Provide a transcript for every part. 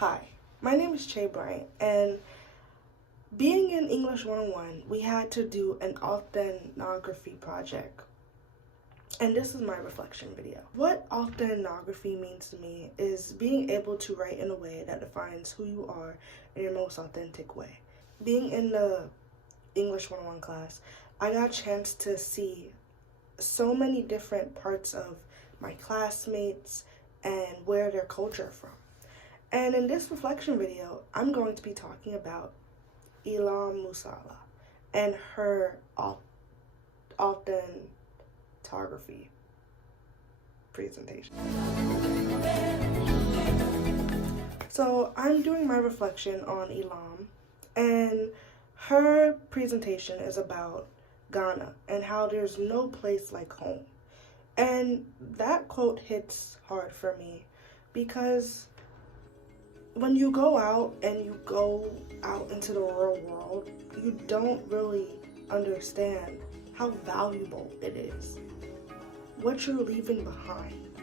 Hi, my name is Bryant, and being in English 101, we had to do an authenography project. And this is my reflection video. What authenography means to me is being able to write in a way that defines who you are in your most authentic way. Being in the English 101 class, I got a chance to see so many different parts of my classmates and where their culture from. And in this reflection video, I'm going to be talking about Eleham Musah and her authenography presentation. So I'm doing my reflection on Eleham, and her presentation is about Ghana and how there's no place like home. And that quote hits hard for me because when you go out and you go out into the real world, you don't really understand how valuable it is. What you're leaving behind.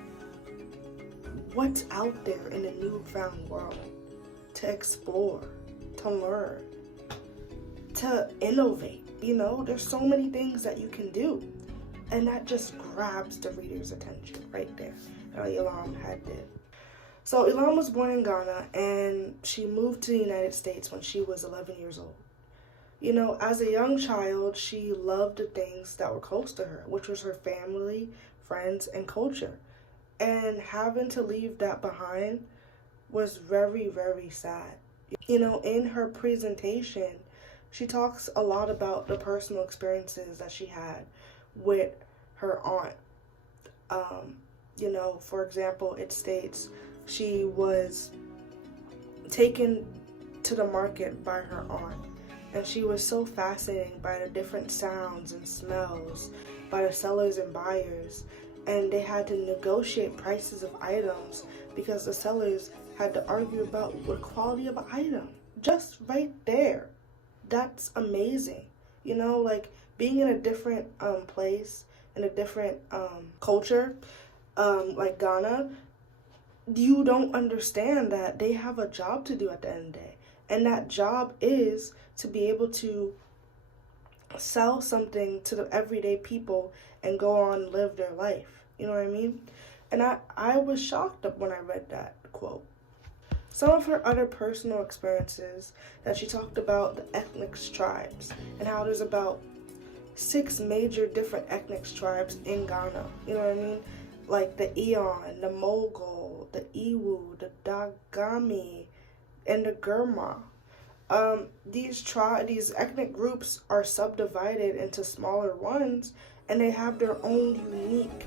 What's out there in the newfound world to explore, to learn, to innovate. You know, there's so many things that you can do. And that just grabs the reader's attention right there. Eleham did. So Eleham was born in Ghana, and she moved to the United States when she was 11 years old. You know, as a young child, she loved the things that were close to her, which was her family, friends, and culture. And having to leave that behind was very, very sad. You know, in her presentation, she talks a lot about the personal experiences that she had with her aunt. You know, for example, it states she was taken to the market by her aunt, and she was so fascinated by the different sounds and smells, by the sellers and buyers, and they had to negotiate prices of items because the sellers had to argue about the quality of an item. Just right there. That's amazing. You know, like being in a different place, in a different culture, like Ghana, you don't understand that they have a job to do at the end of the day. And that job is to be able to sell something to the everyday people and go on and live their life. You know what I mean? And I was shocked when I read that quote. Some of her other personal experiences that she talked about the ethnic tribes and how there's about 6 major different ethnic tribes in Ghana. You know what I mean? Like the Eon, the Mogul, the Iwu, the Dagami, and the Gurma. These ethnic groups are subdivided into smaller ones, and they have their own unique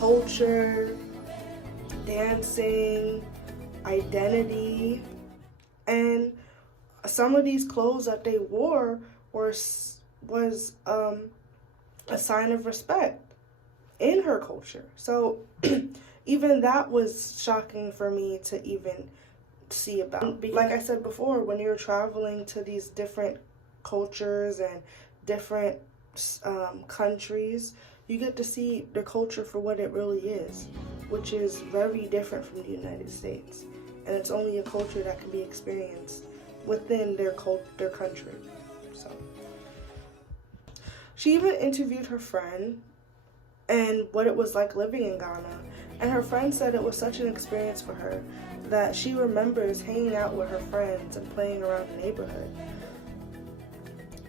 culture, dancing, identity, and some of these clothes that they wore was a sign of respect in her culture. So even that was shocking for me to even see about. Because, like I said before, when you're traveling to these different cultures and different countries, you get to see their culture for what it really is, which is very different from the United States. And it's only a culture that can be experienced within their country. So she even interviewed her friend and what it was like living in Ghana. And her friend said it was such an experience for her that she remembers hanging out with her friends and playing around the neighborhood.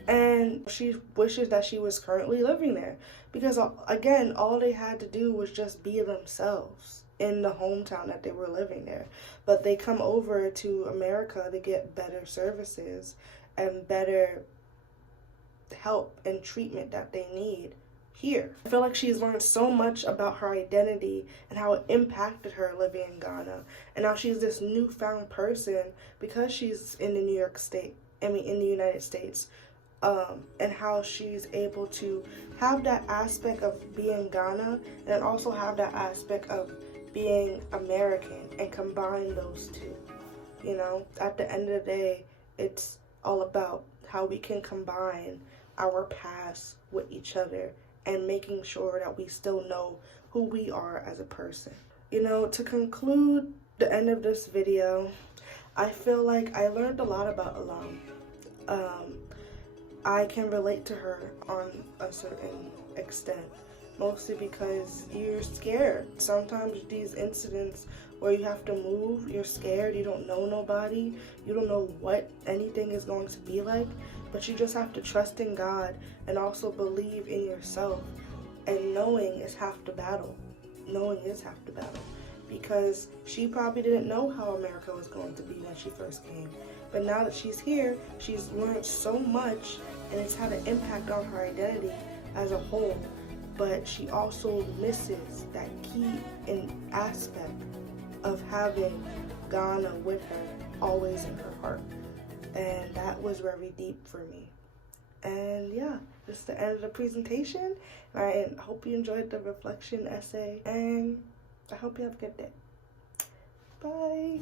And she wishes that she was currently living there because, again, all they had to do was just be themselves in the hometown that they were living there. But they come over to America to get better services and better help and treatment that they need here. I feel like she's learned so much about her identity and how it impacted her living in Ghana. And now she's this newfound person because she's in the United States. And how she's able to have that aspect of being Ghana and also have that aspect of being American and combine those two. You know, at the end of the day, it's all about how we can combine our past with each other and making sure that we still know who we are as a person. You know, to conclude the end of this video, I feel like I learned a lot about Eleham. I can relate to her on a certain extent, mostly because you're scared. Sometimes these incidents where you have to move, you're scared, you don't know nobody, you don't know what anything is going to be like, but you just have to trust in God and also believe in yourself. And knowing is half the battle. Knowing is half the battle. Because she probably didn't know how America was going to be when she first came. But now that she's here, she's learned so much, and it's had an impact on her identity as a whole. But she also misses that key aspect of having Ghana with her, always in her heart. And that was very deep for me. And yeah, this is the end of the presentation. I hope you enjoyed the reflection essay, and I hope you have a good day. Bye.